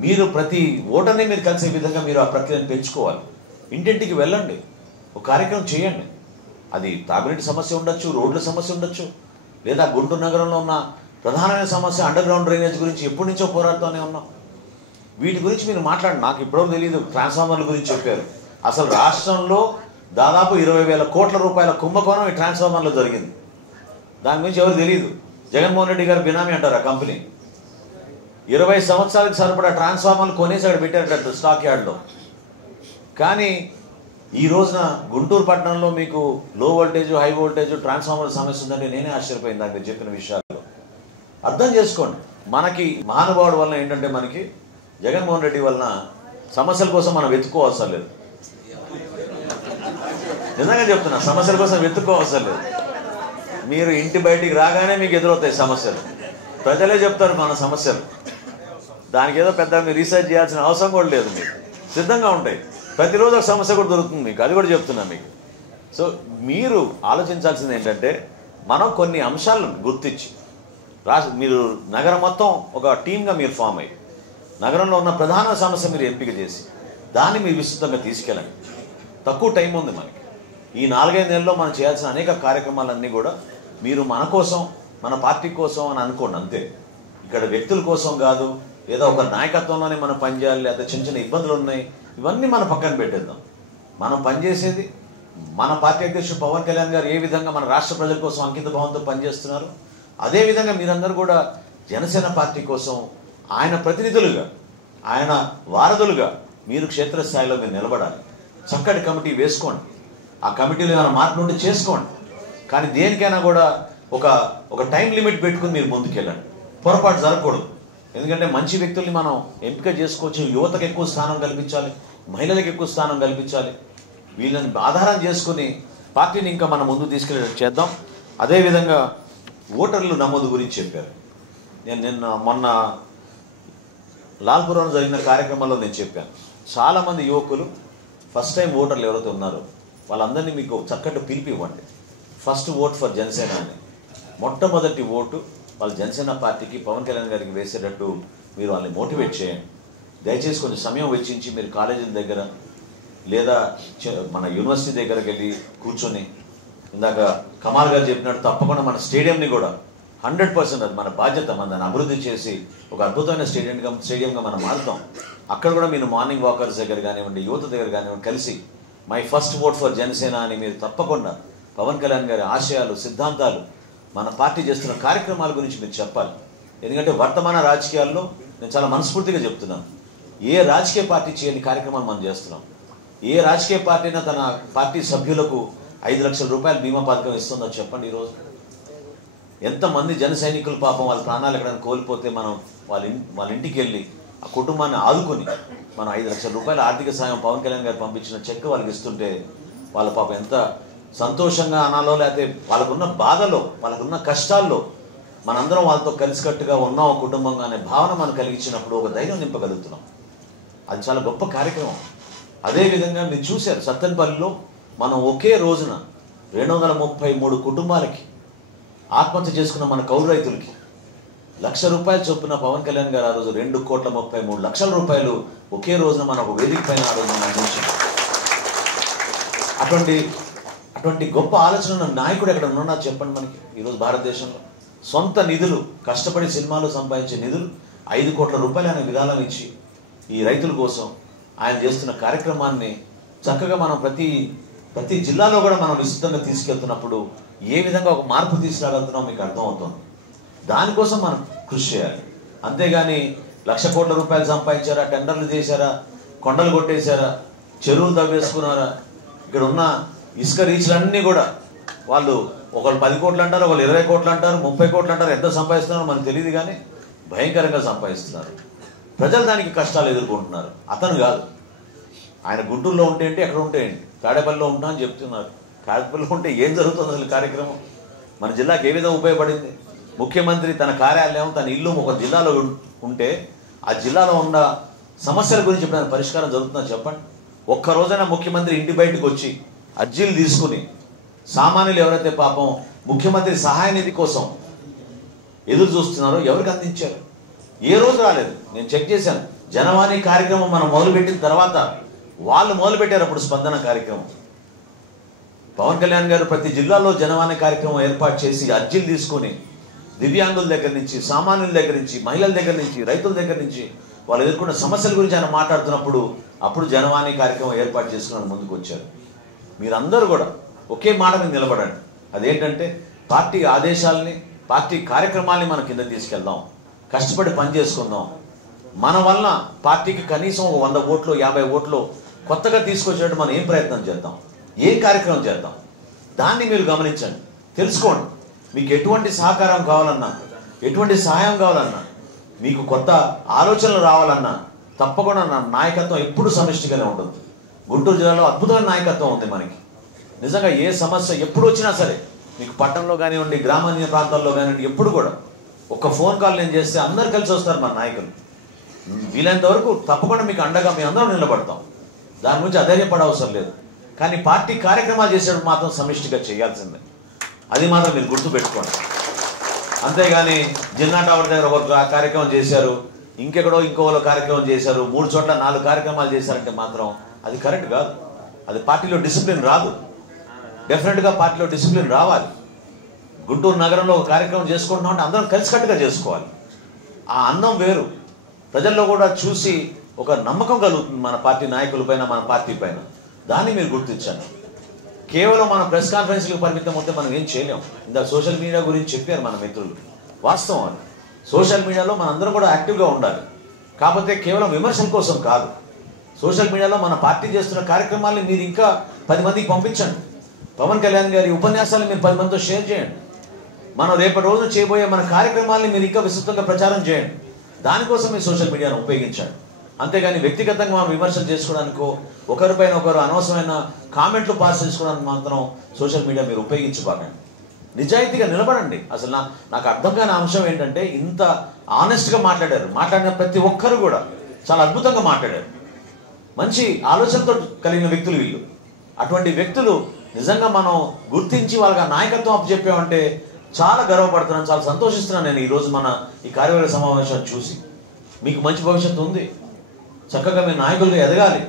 మీరు ప్రతి ఓటర్ని మీరు కలిసే విధంగా మీరు ఆ ప్రక్రియను పెంచుకోవాలి. ఇంటింటికి వెళ్ళండి, ఒక కార్యక్రమం చేయండి. అది తాగునీటి సమస్య ఉండొచ్చు, రోడ్ల సమస్య ఉండొచ్చు, లేదా గుంటూరు నగరంలో ఉన్న ప్రధానమైన సమస్య అండర్ గ్రౌండ్ డ్రైనేజ్ గురించి ఎప్పటి నుంచో పోరాడుతూనే ఉన్నాం. వీటి గురించి మీరు మాట్లాడండి. నాకు ఇప్పుడో తెలియదు, ట్రాన్స్ఫార్మర్ల గురించి చెప్పారు. అసలు రాష్ట్రంలో దాదాపు 20,000 కోట్ల రూపాయల కుంభకోణం ఈ ట్రాన్స్ఫార్మర్లో జరిగింది. దాని గురించి ఎవరు తెలియదు. జగన్మోహన్ రెడ్డి గారు బినామీ అంటారు ఆ కంపెనీ. 20 సంవత్సరాలకు సరిపడా ట్రాన్స్ఫార్మర్లు కొనేసి అక్కడ పెట్టారట స్టాక్ యార్డ్లో. కానీ ఈ రోజున గుంటూరు పట్టణంలో మీకు లో వోల్టేజ్, హై వోల్టేజ్ ట్రాన్స్ఫార్మర్ సమస్య ఉందంటే నేనే ఆశ్చర్యపోయింది నాకు చెప్పిన విషయాల్లో. అర్థం చేసుకోండి, మనకి మహానుభావుడు వలన ఏంటంటే మనకి జగన్మోహన్ రెడ్డి వలన సమస్యల కోసం మనం వెతుక్కోవసరం లేదు. నిజంగా చెప్తున్నా, సమస్యల కోసం వెతుక్కోవసరం లేదు. మీరు ఇంటి బయటికి రాగానే మీకు ఎదురవుతాయి సమస్యలు. ప్రజలే చెప్తారు మన సమస్యలు. దానికి ఏదో పెద్ద మీరు రీసెర్చ్ చేయాల్సిన అవసరం కూడా లేదు. మీకు సిద్ధంగా ఉంటాయి. ప్రతిరోజు ఒక సమస్య కూడా దొరుకుతుంది మీకు. అది కూడా చెప్తున్నా మీకు. సో మీరు ఆలోచించాల్సింది ఏంటంటే, మనం కొన్ని అంశాలను గుర్తించి మీరు నగరం మొత్తం ఒక టీమ్గా మీరు ఫామ్ అయ్యి నగరంలో ఉన్న ప్రధాన సమస్య మీరు ఎంపిక చేసి దాన్ని మీరు విస్తృతంగా తీసుకెళ్ళండి. తక్కువ టైం ఉంది మనకి. ఈ 4-5 నెలల్లో మనం చేయాల్సిన అనేక కార్యక్రమాలన్నీ కూడా మీరు మన కోసం, మన పార్టీ కోసం అని అనుకోండి అంతే. ఇక్కడ వ్యక్తుల కోసం కాదు, ఏదో ఒక నాయకత్వంలోనే మనం పనిచేయాలి, లేదా చిన్న చిన్న ఇబ్బందులు ఉన్నాయి, ఇవన్నీ మనం పక్కన పెట్టేద్దాం. మనం పనిచేసేది మన పార్టీ అధ్యక్షుడు పవన్ కళ్యాణ్ గారు ఏ విధంగా మన రాష్ట్ర ప్రజల కోసం అంకిత భావంతో పనిచేస్తున్నారు, అదేవిధంగా మీరందరూ కూడా జనసేన పార్టీ కోసం ఆయన ప్రతినిధులుగా, ఆయన వారధులుగా మీరు క్షేత్రస్థాయిలో మీరు నిలబడాలి. చక్కటి కమిటీ వేసుకోండి. ఆ కమిటీలో ఏమైనా మార్పు నుండి చేసుకోండి. కానీ దేనికైనా కూడా ఒక టైం లిమిట్ పెట్టుకుని మీరు ముందుకెళ్ళండి. పొరపాటు జరగకూడదు. ఎందుకంటే మంచి వ్యక్తుల్ని మనం ఎంపిక చేసుకోవచ్చు. యువతకు ఎక్కువ స్థానం కల్పించాలి, మహిళలకు ఎక్కువ స్థానం కల్పించాలి. వీళ్ళని ఆధారం చేసుకుని పార్టీని ఇంకా మనం ముందు తీసుకెళ్ళేటట్టు చేద్దాం. అదేవిధంగా ఓటర్లు నమోదు గురించి చెప్పారు. నేను మొన్న లాల్పురంలో జరిగిన కార్యక్రమంలో నేను చెప్పాను. చాలామంది యువకులు ఫస్ట్ టైం ఓటర్లు ఎవరైతే ఉన్నారో వాళ్ళందరినీ మీకు చక్కటి పిలిపి ఇవ్వండి. ఫస్ట్ ఓట్ ఫర్ జనసేన అని, మొట్టమొదటి ఓటు వాళ్ళు జనసేన పార్టీకి, పవన్ కళ్యాణ్ గారికి వేసేటట్టు మీరు వాళ్ళని మోటివేట్ చేయండి. దయచేసి కొంచెం సమయం వెచ్చించి మీరు కాలేజీల దగ్గర లేదా మన యూనివర్సిటీ దగ్గరికి వెళ్ళి కూర్చొని, ఇందాక కమాల్ గారు చెప్పినట్టు తప్పకుండా మన స్టేడియంని కూడా 100% అది మన బాధ్యత, మన దాన్ని అభివృద్ధి చేసి ఒక అద్భుతమైన స్టేడియంగా మనం మారుతాం. అక్కడ కూడా మీరు మార్నింగ్ వాకర్స్ దగ్గర కానివ్వండి, యువత దగ్గర కానివ్వండి, కలిసి my first vote for Janasena అని మీరు తప్పకుండా పవన్ కళ్యాణ్ గారి ఆశయాలు, సిద్ధాంతాలు, మన పార్టీ చేస్తున్న కార్యక్రమాల గురించి మీరు చెప్పాలి. ఎందుకంటే వర్తమాన రాజకీయాల్లో నేను చాలా మనస్ఫూర్తిగా చెప్తున్నాను, ఏ రాజకీయ పార్టీ చేయని కార్యక్రమాలు మనం చేస్తున్నాం. ఏ రాజకీయ పార్టీ అయినా తన పార్టీ సభ్యులకు 5 లక్షల రూపాయల బీమా పథకం ఇస్తుందో చెప్పండి. ఈరోజు ఎంతమంది జన సైనికులు పాపం వాళ్ళ ప్రాణాలు ఎక్కడైనా కోల్పోతే మనం వాళ్ళ ఇంటికి వెళ్ళి ఆ కుటుంబాన్ని ఆదుకొని మనం 5 లక్షల రూపాయల ఆర్థిక సాయం పవన్ కళ్యాణ్ గారు పంపించిన చెక్ వాళ్ళకి ఇస్తుంటే వాళ్ళ పాపం ఎంత సంతోషంగా అనాలో, లేకపోతే వాళ్ళకున్న బాధలో, వాళ్ళకున్న కష్టాల్లో మనందరం వాళ్ళతో కలిసికట్టుగా ఉన్నాం కుటుంబంగా అనే భావన మనం కలిగించినప్పుడు ఒక ధైర్యం నింపగలుగుతున్నాం. అది చాలా గొప్ప కార్యక్రమం. అదేవిధంగా మీరు చూశారు, సత్తెనపల్లిలో మనం ఒకే రోజున 233 కుటుంబాలకి, ఆత్మహత్య చేసుకున్న మన కౌలు రైతులకి ₹1,00,000 చొప్పున పవన్ కళ్యాణ్ గారు ఆ రోజు 2,33,00,000 రూపాయలు ఒకే రోజున మన ఒక వేదిక పైన ఆ రోజు మనం అందించాం. అటువంటి గొప్ప ఆలోచన నాయకుడు ఎక్కడ ఉన్నా చెప్పండి మనకి. ఈరోజు భారతదేశంలో సొంత నిధులు, కష్టపడి సినిమాలో సంపాదించే నిధులు 5 కోట్ల రూపాయలు ఆయన విరాళం ఇచ్చి ఈ రైతుల కోసం ఆయన చేస్తున్న కార్యక్రమాన్ని చక్కగా మనం ప్రతి జిల్లాలో కూడా మనం విస్తృతంగా తీసుకెళ్తున్నప్పుడు ఏ విధంగా ఒక మార్పు తీసుకురాగలుగుతున్నాం మీకు అర్థమవుతుంది. దానికోసం మనం కృషి చేయాలి. అంతేగాని 1,00,000 కోట్ల రూపాయలు సంపాదించారా, టెండర్లు చేశారా, కొండలు కొట్టేశారా, చెరువులు తవ్వేసుకున్నారా, ఇక్కడ ఉన్న ఇసుక రీచ్లన్నీ కూడా వాళ్ళు ఒకళ్ళు 10 కోట్లు అంటారు, ఒకళ్ళు 20 కోట్లు అంటారు, 30 కోట్లు అంటారు. ఎంత సంపాదిస్తున్నారో మనకు తెలియదు, కానీ భయంకరంగా సంపాదిస్తున్నారు. ప్రజలు దానికి కష్టాలు ఎదుర్కొంటున్నారు. అతను కాదు, ఆయన గుంటూరులో ఉంటే ఏంటి, ఎక్కడ ఉంటే ఏంటి, తాడేపల్లిలో ఉంటా అని చెప్తున్నారు. తాడేపల్లిలో ఉంటే ఏం జరుగుతుంది అసలు కార్యక్రమం? మన జిల్లాకి ఏ విధంగా ఉపయోగపడింది? ముఖ్యమంత్రి తన కార్యాలయం, తన ఇల్లు ఒక జిల్లాలో ఉంటే ఆ జిల్లాలో ఉన్న సమస్యల గురించి ఎప్పుడైనా పరిష్కారం జరుగుతుందని చెప్పండి. ఒక్కరోజైనా ముఖ్యమంత్రి ఇంటి బయటకు వచ్చి అర్జీలు తీసుకుని సామాన్యులు ఎవరైతే పాపం ముఖ్యమంత్రి సహాయ నిధి కోసం ఎదురు చూస్తున్నారో ఎవరికి అందించారు? ఏ రోజు రాలేదు. నేను చెక్ చేశాను. జనవాణి కార్యక్రమం మనం మొదలుపెట్టిన తర్వాత వాళ్ళు మొదలుపెట్టారు అప్పుడు స్పందన కార్యక్రమం. పవన్ కళ్యాణ్ గారు ప్రతి జిల్లాలో జనవాణి కార్యక్రమం ఏర్పాటు చేసి అర్జీలు తీసుకుని దివ్యాంగుల దగ్గర నుంచి, సామాన్యుల దగ్గర నుంచి, మహిళల దగ్గర నుంచి, రైతుల దగ్గర నుంచి వాళ్ళు ఎదుర్కొన్న సమస్యల గురించి ఆయన మాట్లాడుతున్నప్పుడు అప్పుడు జనవాణి కార్యక్రమం ఏర్పాటు చేసుకుని ముందుకు వచ్చారు. మీరందరూ కూడా ఒకే మాట మీద నిలబడండి. అదేంటంటే పార్టీ ఆదేశాలని, పార్టీ కార్యక్రమాల్ని మనం కింద తీసుకెళ్దాం, కష్టపడి పని చేసుకుందాం. మన వలన పార్టీకి కనీసం 100 ఓట్లు 50 ఓట్లు కొత్తగా తీసుకొచ్చేటట్టు మనం ఏం ప్రయత్నం చేద్దాం, ఏం కార్యక్రమం చేద్దాం, దాన్ని మీరు గమనించండి, తెలుసుకోండి. మీకు ఎటువంటి సహకారం కావాలన్నా, ఎటువంటి సహాయం కావాలన్నా మీకు కొత్త ఆలోచనలు రావాలన్నా తప్పకుండా నా నాయకత్వం ఎప్పుడు సమిష్టిగానే ఉంటుంది. గుంటూరు జిల్లాలో అద్భుతమైన నాయకత్వం ఉంది మనకి. నిజంగా ఏ సమస్య ఎప్పుడు వచ్చినా సరే, మీకు పట్టణంలో కానివ్వండి, గ్రామీణ ప్రాంతాల్లో కానివ్వండి, ఎప్పుడు కూడా ఒక ఫోన్ కాల్ నేను చేస్తే అందరు కలిసి వస్తారు మన నాయకులు. వీలైనంత వరకు తప్పకుండా మీకు అండగా మేము అందరం నిలబడతాం. దాని గురించి అధైర్యపడవసరం లేదు. కానీ పార్టీ కార్యక్రమాలు చేసేటప్పుడు మాత్రం సమిష్టిగా చేయాల్సిందే. అది మాత్రం మీరు గుర్తుపెట్టుకోండి. అంతేగాని జిన్నా టవర్ దగ్గర ఒక కార్యక్రమం చేశారు, ఇంకెక్కడో ఇంకోలో కార్యక్రమం చేశారు, 3 చోట్ల 4 కార్యక్రమాలు చేశారంటే మాత్రం అది కరెక్ట్ కాదు. అది పార్టీలో డిసిప్లిన్ రాదు. డెఫినెట్గా పార్టీలో డిసిప్లిన్ రావాలి. గుంటూరు నగరంలో ఒక కార్యక్రమం చేసుకుంటున్నాం అంటే అందరం కలిసికట్టుగా చేసుకోవాలి. ఆ అందం వేరు. ప్రజల్లో కూడా చూసి ఒక నమ్మకం కలుగుతుంది మన పార్టీ నాయకుల పైన, మన పార్టీ పైన. దాన్ని మీరు గుర్తించండి. కేవలం మన ప్రెస్ కాన్ఫరెన్స్లకు పరిమితం అవుతే మనం ఏం చేయలేం. ఇందాక సోషల్ మీడియా గురించి చెప్పారు మన మిత్రులు. వాస్తవం అది. సోషల్ మీడియాలో మనందరం కూడా యాక్టివ్గా ఉండాలి. కాకపోతే కేవలం విమర్శల కోసం కాదు. సోషల్ మీడియాలో మన పార్టీ చేస్తున్న కార్యక్రమాల్ని మీరు ఇంకా 10 మందికి పంపించండి. పవన్ కళ్యాణ్ గారి ఉపన్యాసాలను మీరు 10 మందితో షేర్ చేయండి. మనం రేపటి రోజు చేయబోయే మన కార్యక్రమాల్ని మీరు ఇంకా విస్తృతంగా ప్రచారం చేయండి. దానికోసం మీరు సోషల్ మీడియాను ఉపయోగించండి. అంతేగాని వ్యక్తిగతంగా మనం విమర్శలు చేసుకోవడానికో, ఒకరిపైన ఒకరు అనవసరమైన కామెంట్లు పాస్ చేసుకోవడానికి మాత్రం సోషల్ మీడియా మీరు ఉపయోగించుకోకండి. నిజాయితీగా నిలబడండి. అసలు నాకు అర్థం కాని అంశం ఏంటంటే, ఇంత ఆనెస్ట్గా మాట్లాడారు. మాట్లాడిన ప్రతి ఒక్కరు కూడా చాలా అద్భుతంగా మాట్లాడారు. మంచి ఆలోచనతో కలిగిన వ్యక్తులు వీళ్ళు. అటువంటి వ్యక్తులు నిజంగా మనం గుర్తించి వాళ్ళకి ఆ నాయకత్వం అప్పచెప్పామంటే చాలా గర్వపడుతున్నాను, చాలా సంతోషిస్తున్నాను నేను ఈరోజు మన ఈ కార్యవర్గ సమావేశాన్ని చూసి. మీకు మంచి భవిష్యత్తు ఉంది. చక్కగా మీరు నాయకులుగా ఎదగాలి.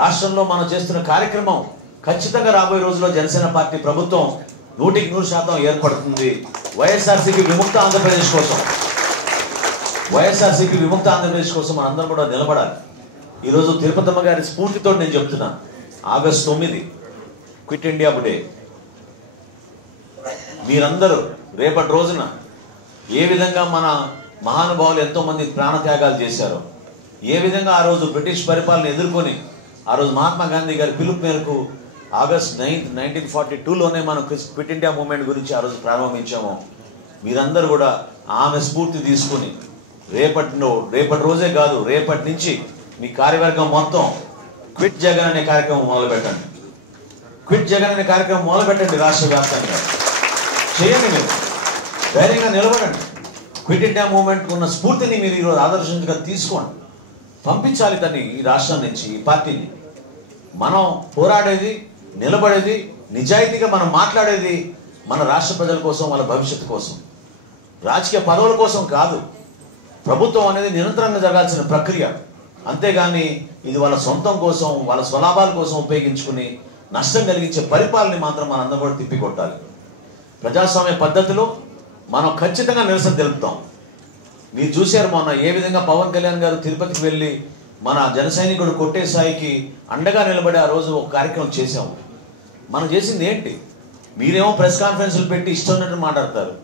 రాష్ట్రంలో మనం చేస్తున్న కార్యక్రమం ఖచ్చితంగా రాబోయే రోజుల్లో జనసేన పార్టీ ప్రభుత్వం 100% ఏర్పడుతుంది. వైఎస్ఆర్సీపీ విముక్త ఆంధ్రప్రదేశ్ కోసం, వైఎస్ఆర్సీపీ విముక్త ఆంధ్రప్రదేశ్ కోసం మనందరం కూడా నిలబడాలి. ఈరోజు తిరుపతమ్మ గారి స్ఫూర్తితో నేను చెప్తున్నాను, ఆగస్టు 9 క్విట్ ఇండియా డే. మీరందరూ రేపటి రోజున ఏ విధంగా మన మహానుభావులు ఎంతోమంది ప్రాణత్యాగాలు చేశారో, ఏ విధంగా ఆ రోజు బ్రిటిష్ పరిపాలన ఎదుర్కొని ఆ రోజు మహాత్మా గాంధీ గారి పిలుపు మేరకు ఆగస్ట్ 9, 1942లోనే మనం క్విట్ ఇండియా మూవ్మెంట్ గురించి ఆ రోజు ప్రారంభించాము. మీరందరూ కూడా ఆమె స్ఫూర్తి తీసుకుని రేపటి రోజే కాదు, రేపటి నుంచి మీ కార్యవర్గం మొత్తం క్విట్ జగన్ అనే కార్యక్రమం మొదలుపెట్టండి. క్విట్ జగన్ అనే కార్యక్రమం మొదలుపెట్టండి. రాష్ట్ర వ్యాప్తంగా చేయండి. మీరు ధైర్యంగా నిలబడండి. క్విట్ ఇండియా మూవ్మెంట్ ఉన్న స్ఫూర్తిని మీరు ఈరోజు ఆదర్శంగా తీసుకోండి. పంపించాలి దాన్ని ఈ రాష్ట్రం నుంచి, ఈ పార్టీని. మనం పోరాడేది, నిలబడేది, నిజాయితీగా మనం మాట్లాడేది మన రాష్ట్ర ప్రజల కోసం, వాళ్ళ భవిష్యత్తు కోసం, రాజకీయ పదవుల కోసం కాదు. ప్రభుత్వం అనేది నిరంతరంగా జరగాల్సిన ప్రక్రియ. అంతేగాని ఇది వాళ్ళ సొంతం కోసం, వాళ్ళ స్వలాభాల కోసం ఉపయోగించుకుని నష్టం కలిగించే పరిపాలన మాత్రం మనందరం కూడా తిప్పికొట్టాలి. ప్రజాస్వామ్య పద్ధతిలో మనం ఖచ్చితంగా నిరసన తెలుపుతాం. మీరు చూశారు మొన్న ఏ విధంగా పవన్ కళ్యాణ్ గారు తిరుపతికి వెళ్ళి మన జన సైనికుడు కొట్టేసాయికి అండగా నిలబడి ఆ రోజు ఒక కార్యక్రమం చేశాము. మనం చేసింది ఏంటి? మీరేమో ప్రెస్ కాన్ఫరెన్స్లు పెట్టి ఇష్టం ఉన్నట్టు మాట్లాడతారు.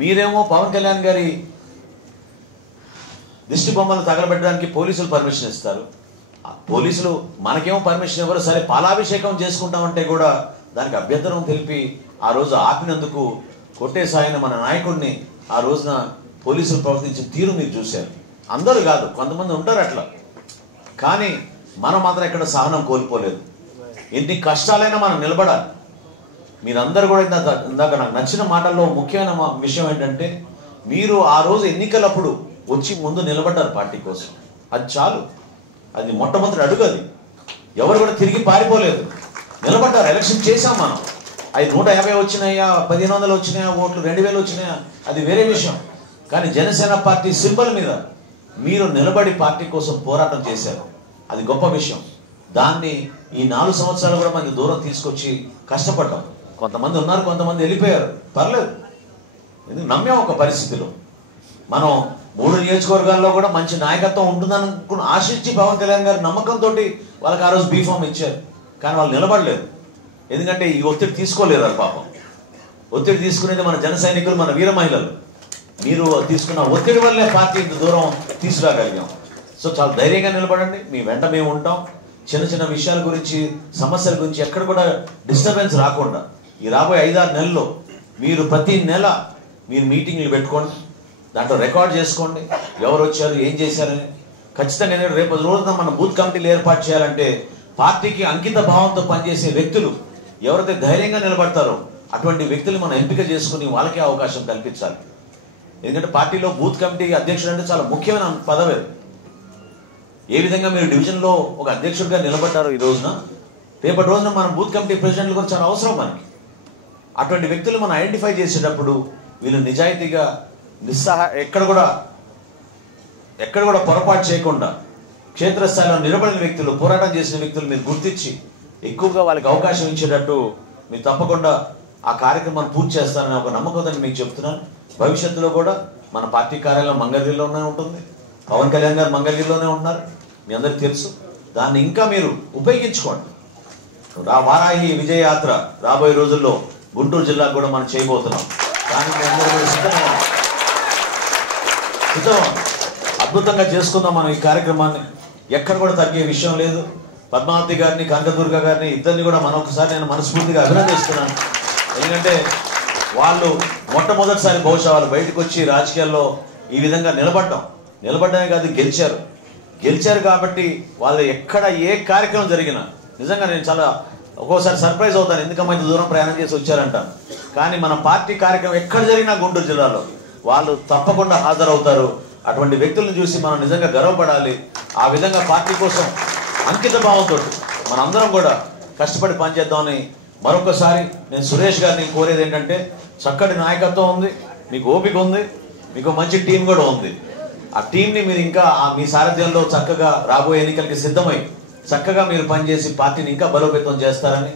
మీరేమో పవన్ కళ్యాణ్ గారి దిష్టి బొమ్మలు తగలబెట్టడానికి పోలీసులు పర్మిషన్ ఇస్తారు. పోలీసులు మనకేమో పర్మిషన్ ఇవ్వరు. సరే, పాలాభిషేకం చేసుకుంటామంటే కూడా దానికి అభ్యంతరం తెలిపి ఆ రోజు ఆపినందుకు కొట్టేసాయిన మన నాయకుడిని ఆ రోజున పోలీసులు ప్రవర్తించిన తీరు మీరు చూశారు. అందరూ కాదు, కొంతమంది ఉంటారు అట్లా. కానీ మనం మాత్రం ఎక్కడ సహనం కోల్పోలేదు. ఎన్ని కష్టాలైనా మనం నిలబడాలి. మీరందరూ కూడా ఇందాక నాకు నచ్చిన మాటల్లో ముఖ్యమైన విషయం ఏంటంటే, మీరు ఆ రోజు ఎన్నికలప్పుడు వచ్చి ముందు నిలబడ్డారు పార్టీ కోసం. అది చాలు. అది మొట్టమొదటి అడుగు. అది ఎవరు కూడా తిరిగి పారిపోలేదు, నిలబడ్డారు. ఎలక్షన్ చేశాం మనం. అవి 150 వచ్చినాయా, 1500 వచ్చినాయా, ఓట్లు 2000 వచ్చినాయా, అది వేరే విషయం. కానీ జనసేన పార్టీ సింబల్ మీద మీరు నిలబడి పార్టీ కోసం పోరాటం చేశారు. అది గొప్ప విషయం. దాన్ని ఈ 4 సంవత్సరాలు కూడా మనకి దూరం తీసుకొచ్చి కష్టపడ్డాం. కొంతమంది ఉన్నారు, కొంతమంది వెళ్ళిపోయారు. పర్లేదు, ఎందుకు నమ్మాం. ఒక పరిస్థితిలో మనం 3 నియోజకవర్గాల్లో కూడా మంచి నాయకత్వం ఉంటుందని ఆశించి పవన్ కళ్యాణ్ గారి నమ్మకంతో వాళ్ళకి ఆ రోజు బీఫామ్ ఇచ్చారు. కానీ వాళ్ళు నిలబడలేదు. ఎందుకంటే ఈ ఒత్తిడి తీసుకోలేరు. అది పాపం. ఒత్తిడి తీసుకునేది మన జన సైనికులు, మన వీర మహిళలు. మీరు తీసుకున్న ఒత్తిడి వల్లే పార్టీ ఇంత దూరం తీసుకురాగలిగాం. సో చాలా ధైర్యంగా నిలబడండి. మీ వెంట మేము ఉంటాం. చిన్న చిన్న విషయాల గురించి, సమస్యల గురించి ఎక్కడ కూడా డిస్టర్బెన్స్ రాకుండా ఈ రాబోయే 5-6 నెలల్లో మీరు ప్రతి నెల మీరు మీటింగ్లు పెట్టుకోండి. దాంట్లో రికార్డ్ చేసుకోండి, ఎవరు వచ్చారు, ఏం చేశారని. ఖచ్చితంగా రేపు రోజున మన బూత్ కమిటీలు ఏర్పాటు చేయాలంటే పార్టీకి అంకిత భావంతో పనిచేసే వ్యక్తులు ఎవరైతే ధైర్యంగా నిలబడతారో అటువంటి వ్యక్తులు మనం ఎంపిక చేసుకుని వాళ్ళకే అవకాశం కల్పించాలి. ఎందుకంటే పార్టీలో బూత్ కమిటీ అధ్యక్షుడు అంటే చాలా ముఖ్యమైన పదవి. ఏ విధంగా మీరు డివిజన్లో ఒక అధ్యక్షుడిగా నిలబడ్డారో ఈ రోజున, రేపటి రోజున మన బూత్ కమిటీ ప్రెసిడెంట్లు కూడా చాలా అవసరం మనకి. అటువంటి వ్యక్తులు మనం ఐడెంటిఫై చేసేటప్పుడు వీళ్ళు నిజాయితీగా ఎక్కడ కూడా పొరపాటు చేయకుండా క్షేత్రస్థాయిలో నిలబడిన వ్యక్తులు, పోరాటం చేసిన వ్యక్తులు మీరు గుర్తించి ఎక్కువగా వాళ్ళకి అవకాశం ఇచ్చేటట్టు మీరు తప్పకుండా ఆ కార్యక్రమాన్ని పూర్తి చేస్తారని ఒక నమ్మకంతో మీకు చెప్తున్నాను. భవిష్యత్తులో కూడా మన పార్టీ కార్యాలయం మంగళగిరిలోనే ఉంటుంది. పవన్ కళ్యాణ్ గారు మంగళగిరిలోనే ఉన్నారు, మీ అందరికీ తెలుసు. దాన్ని ఇంకా మీరు ఉపయోగించుకోండి. వారాహి విజయ యాత్ర రాబోయే రోజుల్లో గుంటూరు జిల్లాకు కూడా మనం చేయబోతున్నాం. దానికి అందరూ సిద్ధంగా అద్భుతంగా చేసుకుందాం మనం ఈ కార్యక్రమాన్ని. ఎక్కడ కూడా తగ్గే విషయం లేదు. పద్మావతి గారిని, కనకదుర్గ గారిని ఇద్దరిని కూడా మరొకసారి నేను మనస్ఫూర్తిగా అభినందిస్తున్నాను. ఎందుకంటే వాళ్ళు మొట్టమొదటిసారి బహుశా వాళ్ళు బయటకు వచ్చి రాజకీయాల్లో ఈ విధంగా నిలబడ్డమే కాదు, గెలిచారు కాబట్టి వాళ్ళు ఎక్కడ ఏ కార్యక్రమం జరిగినా నిజంగా నేను చాలా ఒక్కోసారి సర్ప్రైజ్ అవుతాను, ఎందుకమ్మా ఇంత దూరం ప్రయాణం చేసి వచ్చారంటాను. కానీ మన పార్టీ కార్యక్రమం ఎక్కడ జరిగినా గుంటూరు జిల్లాలో వాళ్ళు తప్పకుండా హాజరవుతారు. అటువంటి వ్యక్తులను చూసి మనం నిజంగా గర్వపడాలి. ఆ విధంగా పార్టీ కోసం అంకిత భావంతో మనందరం కూడా కష్టపడి పనిచేద్దామని మరొకసారి నేను సురేష్ గారిని కోరేది ఏంటంటే, చక్కటి నాయకత్వం ఉంది, మీకు ఓపిక ఉంది, మీకు మంచి టీం కూడా ఉంది. ఆ టీంని మీరు ఇంకా మీ సారథ్యంలో చక్కగా రాబోయే ఎన్నికలకి సిద్ధమై చక్కగా మీరు పనిచేసి పార్టీని ఇంకా బలోపేతం చేస్తారని,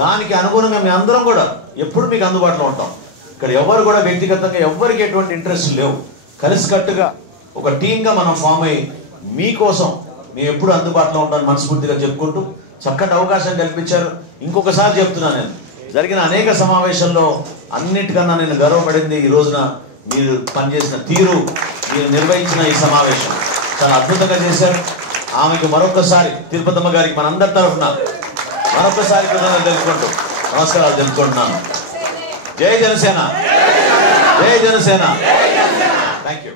దానికి అనుగుణంగా మీ అందరం కూడా ఎప్పుడు మీకు అందుబాటులో ఉంటాం. ఇక్కడ ఎవరు కూడా వ్యక్తిగతంగా ఎవరికి ఎటువంటి ఇంట్రెస్ట్ లేవు. కలిసికట్టుగా ఒక టీంగా మనం ఫామ్ అయ్యి మీకోసం మేము ఎప్పుడు అందుబాటులో ఉంటామని మనస్ఫూర్తిగా చెప్పుకుంటూ చక్కటి అవకాశం కల్పించారు. ఇంకొకసారి చెప్తున్నాను, నేను జరిగిన అనేక సమావేశాల్లో అన్నిటికన్నా నేను గర్వపడింది ఈ రోజున మీరు పనిచేసిన తీరు, మీరు నిర్వహించిన ఈ సమావేశం చాలా అద్భుతంగా చేశారు. ఆమెకు మరొకసారి తిరుపతమ్మ గారికి మనందరి తరఫున మరొకసారి కృతజ్ఞతలు తెలుపుకుంటూ నమస్కారాలు తెలుపుకుంటున్నాను. జై జనసేన, జై జనసేన. Thank you.